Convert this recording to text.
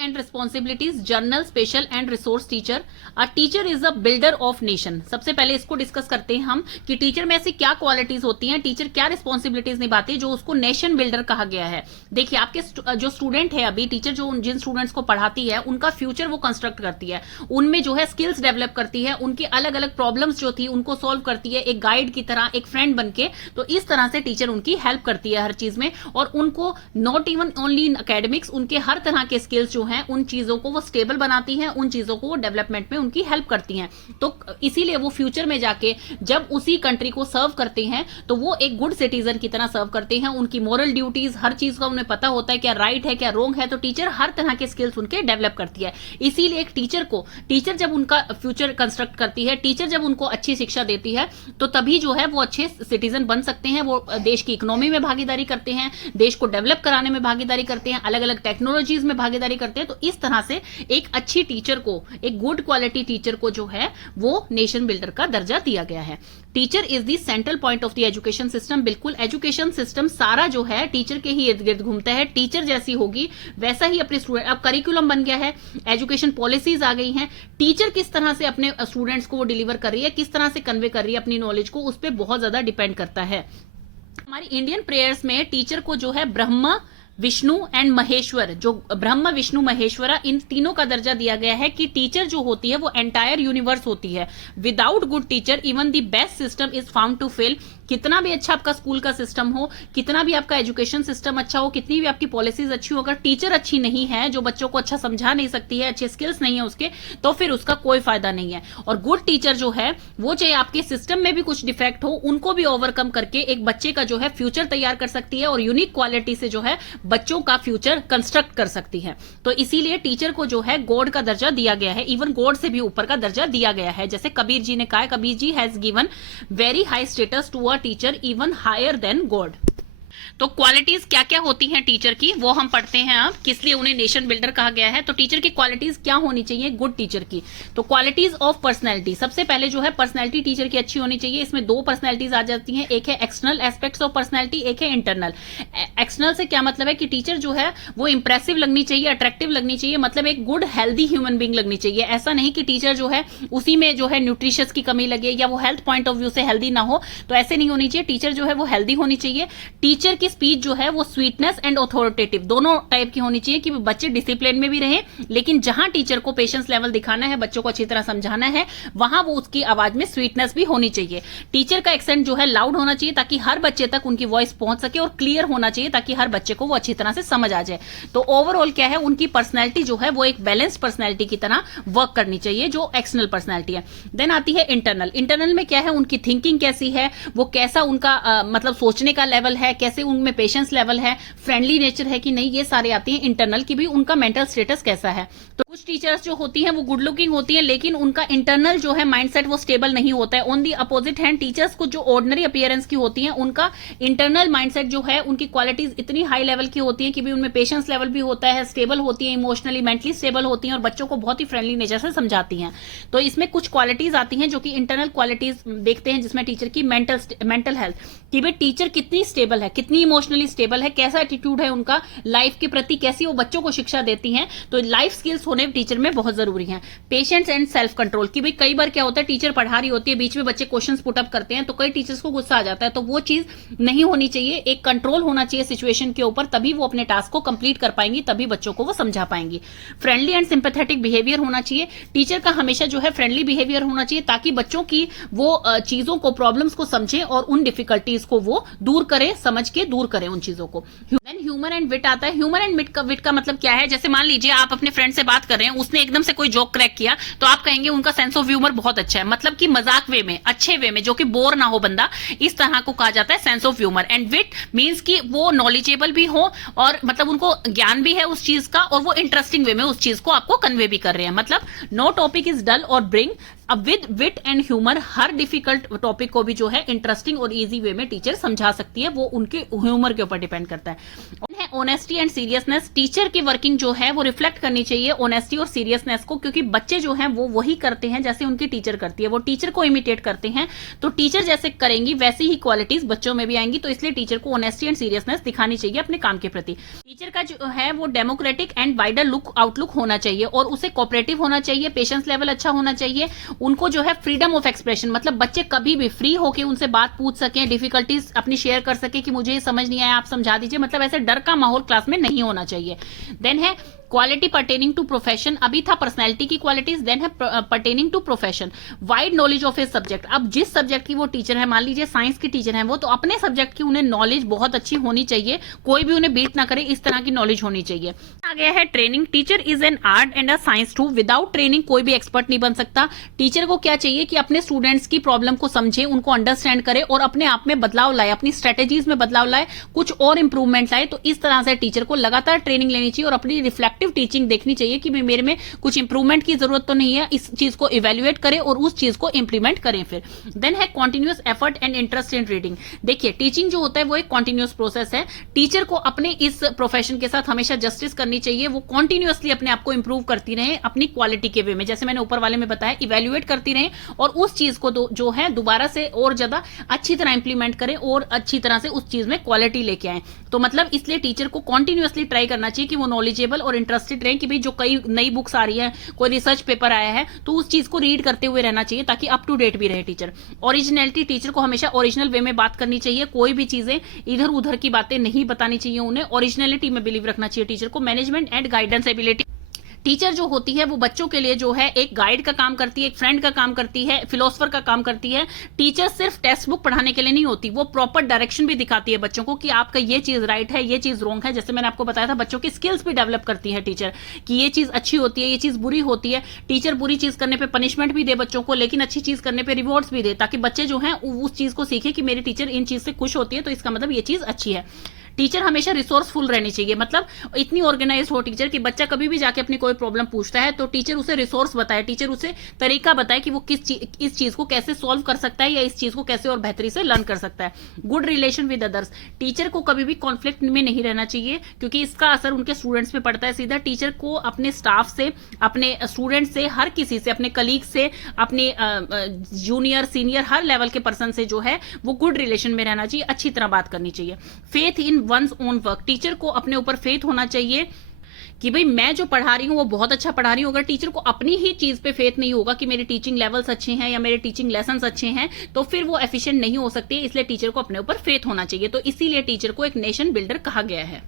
And responsibilities journal special and resource teacher. A teacher is a builder of nation. सबसे पहले इसको discuss करते हैं हम कि टीचर में ऐसी क्या क्वालिटीज होती हैं, टीचर क्या रिस्पॉन्सिबिलिटीज निभाती है जो उसको नेशन बिल्डर कहा गया है। देखिए आपके जो स्टूडेंट है, अभी टीचर जो जिन स्टूडेंट्स को पढ़ाती है उनका फ्यूचर वो कंस्ट्रक्ट करती है, उनमें जो है स्किल्स डेवलप करती है, उनकी अलग अलग प्रॉब्लम्स जो थी उनको सॉल्व करती है, एक गाइड की तरह, एक फ्रेंड बनके। तो इस तरह से टीचर उनकी हेल्प करती है हर चीज में, और उनको not even only in academics, उनके हर तरह के स्किल्स जो हैं उन चीजों को वो स्टेबल बनाती हैं, उन चीजों को वो डेवलपमेंट में उनकी हेल्प करती हैं। तो इसीलिए वो फ्यूचर में जाके जब उसी कंट्री को सर्व करते हैं तो वो एक गुड सिटीजन की तरह सर्व करते हैं। उनकी मोरल ड्यूटीज, हर चीज का उन्हें पता होता है, क्या राइट है क्या रोंग है। तो टीचर हर तरह के स्किल्स उनके डेवलप करती है। इसीलिए एक टीचर जब उनका फ्यूचर कंस्ट्रक्ट करती है, टीचर जब उनको अच्छी शिक्षा देती है, तो तभी जो है वो अच्छे सिटीजन बन सकते हैं, वो देश की इकोनॉमी में भागीदारी करते हैं, देश को डेवलप कराने में भागीदारी करते हैं, अलग अलग टेक्नोलॉजीज में भागीदारी करते हैं। तो इस तरह से एक अच्छी टीचर को, एक गुड क्वालिटी टीचर को जो है वो नेशन बिल्डर का दर्जा दिया गया है। Teacher is the central point of the education system. बिल्कुल, एजुकेशन सिस्टम सारा जो है टीचर के ही इर्द गिर्द घूमता है। टीचर जैसी होगी वैसा ही अपने स्टूडेंट, अब करिकुलम बन गया है, एजुकेशन पॉलिसीज आ गई हैं, टीचर किस तरह से अपने स्टूडेंट्स को वो डिलीवर कर रही है, किस तरह से कन्वे कर रही है अपनी नॉलेज को, उस पर बहुत ज्यादा डिपेंड करता है। हमारी इंडियन प्रेयर्स में टीचर को जो है ब्रह्मा, विष्णु एंड महेश्वर, जो ब्रह्म विष्णु महेश्वरा, इन तीनों का दर्जा दिया गया है कि टीचर जो होती है वो एंटायर यूनिवर्स होती है। Without good teacher even the best system is found to fail. कितना भी अच्छा आपका स्कूल का सिस्टम हो, कितना भी आपका एजुकेशन सिस्टम अच्छा हो, कितनी भी आपकी पॉलिसीज अच्छी हो, अगर टीचर अच्छी नहीं है, जो बच्चों को अच्छा समझा नहीं सकती है, अच्छे स्किल्स नहीं है उसके, तो फिर उसका कोई फायदा नहीं है। और गुड टीचर जो है वो चाहे आपके सिस्टम में भी कुछ डिफेक्ट हो, उनको भी ओवरकम करके एक बच्चे का जो है फ्यूचर तैयार कर सकती है, और यूनिक क्वालिटी से जो है बच्चों का फ्यूचर कंस्ट्रक्ट कर सकती है। तो इसीलिए टीचर को जो है गॉड का दर्जा दिया गया है, इवन गॉड से भी ऊपर का दर्जा दिया गया है। जैसे कबीर जी ने कहा, Kabir ji has given very high status to a teacher, even higher than God. तो क्वालिटीज क्या क्या होती हैं टीचर की, वो हम पढ़ते हैं अब, किस लिए उन्हें नेशन बिल्डर कहा गया है। तो टीचर की क्वालिटीज क्या होनी चाहिए गुड टीचर की। तो क्वालिटीज ऑफ पर्सनैलिटी, सबसे पहले जो है पर्सनैलिटी टीचर की अच्छी होनी चाहिए। इसमें दो पर्सनैलिटीज आ जाती हैं, एक है एक्सटर्नल एस्पेक्ट्स ऑफ पर्सनैलिटी, एक है इंटरनल। एक्सटर्नल से क्या मतलब है कि टीचर जो है वो इंप्रेसिव लगनी चाहिए, अट्रैक्टिव लगनी चाहिए, मतलब एक गुड हेल्दी ह्यूमन बींग लगनी चाहिए। ऐसा नहीं कि टीचर जो है उसी में जो है न्यूट्रिशियस की कमी लगे या वो हेल्थ पॉइंट ऑफ व्यू से हेल्दी ना हो, तो ऐसे नहीं होनी चाहिए। टीचर जो है वो हेल्दी होनी चाहिए। टीचर की स्पीच जो है वो स्वीटनेस एंड अथॉरिटेटिव दोनों टाइप की होनी चाहिए, कि बच्चे डिसिप्लिन में भी रहें, लेकिन जहां टीचर को पेशेंस लेवल दिखाना है, बच्चों को अच्छी तरह समझाना है, वहां वो उसकी आवाज में स्वीटनेस भी होनी चाहिए। टीचर का एक्सेंट जो है लाउड होना चाहिए, ताकि हर बच्चे तक उनकी वॉइस पहुंच सके, और क्लियर होना चाहिए ताकि हर बच्चे को वो अच्छी तरह से समझ आ जाए। तो ओवरऑल क्या है, उनकी पर्सनैलिटी जो है वो एक बैलेंस्ड पर्सनैलिटी की तरह वर्क करनी चाहिए, जो एक्सटर्नल पर्सनैलिटी है। देन आती है इंटरनल। इंटरनल में क्या है, उनकी थिंकिंग कैसी है, वो कैसा उनका मतलब सोचने का लेवल है, कैसे उनमें पेशेंस लेवल है, फ्रेंडली नेचर है कि नहीं, ये सारे आते हैं इंटरनल की भी। उनका मेंटल स्टेटस कैसा है। तो कुछ टीचर्स जो होती हैं वो गुड लुकिंग होती हैं, लेकिन उनका इंटरनल जो है माइंडसेट वो स्टेबल नहीं होता है। On the opposite hand teachers को जो ऑर्डिनरी अपीयरेंस की होती हैं, उनका इंटरनल माइंडसेट जो है, उनकी क्वालिटीज इतनी हाई लेवल की होती है कि भी उनमें पेशेंस लेवल भी होता है, स्टेबल होती है, इमोशनली मेंटली स्टेबल होती हैं, और बच्चों को बहुत ही फ्रेंडली नेचर से समझाती हैं। तो इसमें कुछ क्वालिटीज आती हैं जो कि इंटरनल क्वालिटीज देखते हैं, जिसमें टीचर की मेंटल हेल्थ, कि भाई टीचर कितनी स्टेबल है, कितनी इमोशनली स्टेबल है, कैसा एटीट्यूड है उनका लाइफ के प्रति, कैसी वो बच्चों को शिक्षा देती हैं। तो लाइफ स्किल्स होने टीचर में बहुत जरूरी हैं। पेशेंस एंड सेल्फ कंट्रोल, कि भाई कई बार क्या होता है, टीचर पढ़ा रही होती है, बीच में बच्चे क्वेश्चंस पुट अप करते हैं, तो कई टीचर्स को गुस्सा आ जाता है, तो वो चीज नहीं होनी चाहिए। एक कंट्रोल होना चाहिए सिचुएशन के ऊपर, तभी वो अपने टास्क को कंप्लीट कर पाएंगी, तभी बच्चों को वो समझा पाएंगी। फ्रेंडली एंड सिंपैथेटिक बिहेवियर होना चाहिए। टीचर का हमेशा जो है फ्रेंडली बिहेवियर होना चाहिए, ताकि बच्चों की वो चीजों को, प्रॉब्लम्स को समझे और उन डिफिकल्टीज को वो दूर करे, समझ के दूर करे उन चीजों को। देन ह्यूमर एंड विट आता है। ह्यूमर एंड विट का मतलब क्या है, जैसे मान लीजिए आप अपने फ्रेंड से बात कर रहे हैं, उसने एकदम से कोई जोक क्रैक किया, तो आप कहेंगे उनका सेंस ऑफ ह्यूमर बहुत अच्छा है, मतलब कि मजाक वे में, अच्छे वे में, जो कि बोर ना हो बंदा, इस तरह को कहा जाता है sense of humour. And wit means कि वो नॉलेजेबल भी हो, और मतलब उनको ज्ञान भी है उस चीज का, और वो इंटरेस्टिंग वे में उस चीज को आपको कन्वे भी कर रहे हैं। मतलब नो टॉपिक इज डल और ब्रिंग। अब विद विट एंड ह्यूमर हर डिफिकल्ट टॉपिक को भी जो है इंटरेस्टिंग और इजी वे में टीचर समझा सकती है, वो उनके ह्यूमर के ऊपर डिपेंड करता है। ऑनेस्टी एंड सीरियसनेस, टीचर की वर्किंग जो है वो रिफ्लेक्ट करनी चाहिए ऑनेस्टी और सीरियसनेस को, क्योंकि बच्चे जो हैं वो वही करते हैं जैसे उनकी टीचर करती है, वो टीचर को इमिटेट करते हैं, तो टीचर जैसे करेंगी वैसी ही क्वालिटीज बच्चों में भी आएंगी। तो इसलिए टीचर को ऑनेस्टी एंड सीरियसनेस दिखानी चाहिए अपने काम के प्रति। टीचर का जो है वो democratic and wider look outlook होना चाहिए और उसे कोऑपरेटिव होना चाहिए, पेशेंस लेवल अच्छा होना चाहिए, उनको जो है फ्रीडम ऑफ एक्सप्रेशन, मतलब बच्चे कभी भी फ्री होकर उनसे बात पूछ सकें, डिफिकल्टीज अपनी शेयर कर सके कि मुझे ये समझ नहीं आया, आप समझा दीजिए, मतलब ऐसे डर का माहौल क्लास में नहीं होना चाहिए। देन है क्वालिटी पर्टेनिंग टू प्रोफेशन, अभी था पर्सनैलिटी की क्वालिटीज, देन है pertaining to profession, wide knowledge of a subject. अब जिस सब्जेक्ट की वो टीचर है, मान लीजिए साइंस की टीचर है वो, तो अपने सब्जेक्ट की उन्हें नॉलेज बहुत अच्छी होनी चाहिए, कोई भी उन्हें बीट ना करे, इस तरह की नॉलेज होनी चाहिए। आ गया है training, teacher is an art and a science too, without training कोई भी एक्सपर्ट नहीं बन सकता। टीचर को क्या चाहिए कि अपने स्टूडेंट्स की प्रॉब्लम को समझे, उनको अंडरस्टैंड करे और अपने आप में बदलाव लाए, अपनी स्ट्रेटेजीज में बदलाव लाए, कुछ और इंप्रूवमेंट लाए। तो इस तरह से टीचर को लगातार ट्रेनिंग लेनी चाहिए और अपनी रिफ्लेक्टिव टीचिंग देखनी चाहिए कि मेरे में कुछ इंप्रूवमेंट की जरूरत तो नहीं है, इस चीज को इवेल्युएट करें और उस चीज को इंप्लीमेंट करें। फिर देन है continuous effort and interest in reading. देखिए टीचिंग जो होता है वो एक कॉन्टिन्यूअस प्रोसेस है, टीचर को अपने इस प्रोफेशन के साथ हमेशा जस्टिस करनी चाहिए, वो कॉन्टिन्यूअसली अपने आप को इंप्रूव करती रहे अपनी क्वालिटी के वे में, जैसे मैंने ऊपर वाले में बताया, इवेल्युएट करती रहे और उस चीज को जो है दोबारा से और ज्यादा अच्छी तरह इंप्लीमेंट करें और अच्छी तरह से उस चीज में क्वालिटी लेके आए। तो मतलब इसलिए टीचर को कॉन्टिन्यूअसली ट्राई करना चाहिए कि वो नॉलेजेबल और इंटरेस्टेड रहे, कि भाई जो कई नई बुक्स आ रही है, कोई रिसर्च पेपर आया है, तो उस चीज को रीड करते हुए रहना चाहिए ताकि अप टू डेट भी रहे टीचर। ओरिजिनलिटी, टीचर को हमेशा ओरिजिनल वे में बात करनी चाहिए, कोई भी चीजें इधर उधर की बातें नहीं बतानी चाहिए, उन्हें ओरिजिनलिटी में बिलीव रखना चाहिए टीचर को। Management and guidance ability, teacher जो होती है वो बच्चों के लिए जो है एक गाइड का काम करती है, एक फ्रेंड का काम करती है, फिलोसफर का काम करती है। टीचर सिर्फ टेक्स्ट बुक पढ़ाने के लिए नहीं होती, वो प्रॉपर डायरेक्शन भी दिखाती है बच्चों को कि आपका ये चीज राइट है, ये चीज रॉन्ग है। जैसे मैंने आपको बताया था, बच्चों की स्किल्स भी डेवलप करती है टीचर कि ये चीज अच्छी होती है, ये चीज बुरी होती है। टीचर बुरी चीज करने पर पनिशमेंट भी दे बच्चों को, लेकिन अच्छी चीज करने पर रिवॉर्ड्स भी दे, ताकि बच्चे जो है उस चीज को सीखे कि मेरी टीचर इन चीज से खुश होती है, तो इसका मतलब ये चीज अच्छी है। टीचर हमेशा रिसोर्सफुल रहनी चाहिए, मतलब इतनी ऑर्गेनाइज हो टीचर कि बच्चा कभी भी जाके अपनी कोई प्रॉब्लम पूछता है तो टीचर उसे रिसोर्स बताए, टीचर उसे तरीका बताए कि वो इस चीज को कैसे सॉल्व कर सकता है या इस चीज को कैसे और बेहतरी से लर्न कर सकता है। Good relation with others, teacher को कभी भी कॉन्फ्लिक्ट में नहीं रहना चाहिए, क्योंकि इसका असर उनके स्टूडेंट्स पे पड़ता है सीधा। टीचर को अपने स्टाफ से, अपने स्टूडेंट से, हर किसी से, अपने कलीग से, अपने जूनियर सीनियर हर लेवल के पर्सन से जो है वो गुड रिलेशन में रहना चाहिए, अच्छी तरह बात करनी चाहिए। Faith in one's own work, teacher को अपने ऊपर फेथ होना चाहिए कि भाई मैं जो पढ़ा रही हूं वो बहुत अच्छा पढ़ा रही हूं। अगर टीचर को अपनी ही चीज पे फेथ नहीं होगा कि मेरे टीचिंग लेवल्स अच्छे हैं या मेरे टीचिंग लेसन्स अच्छे हैं, तो फिर वो एफिशिएंट नहीं हो सकती है। इसलिए टीचर को अपने ऊपर फेथ होना चाहिए। तो इसीलिए टीचर को एक नेशन बिल्डर कहा गया है।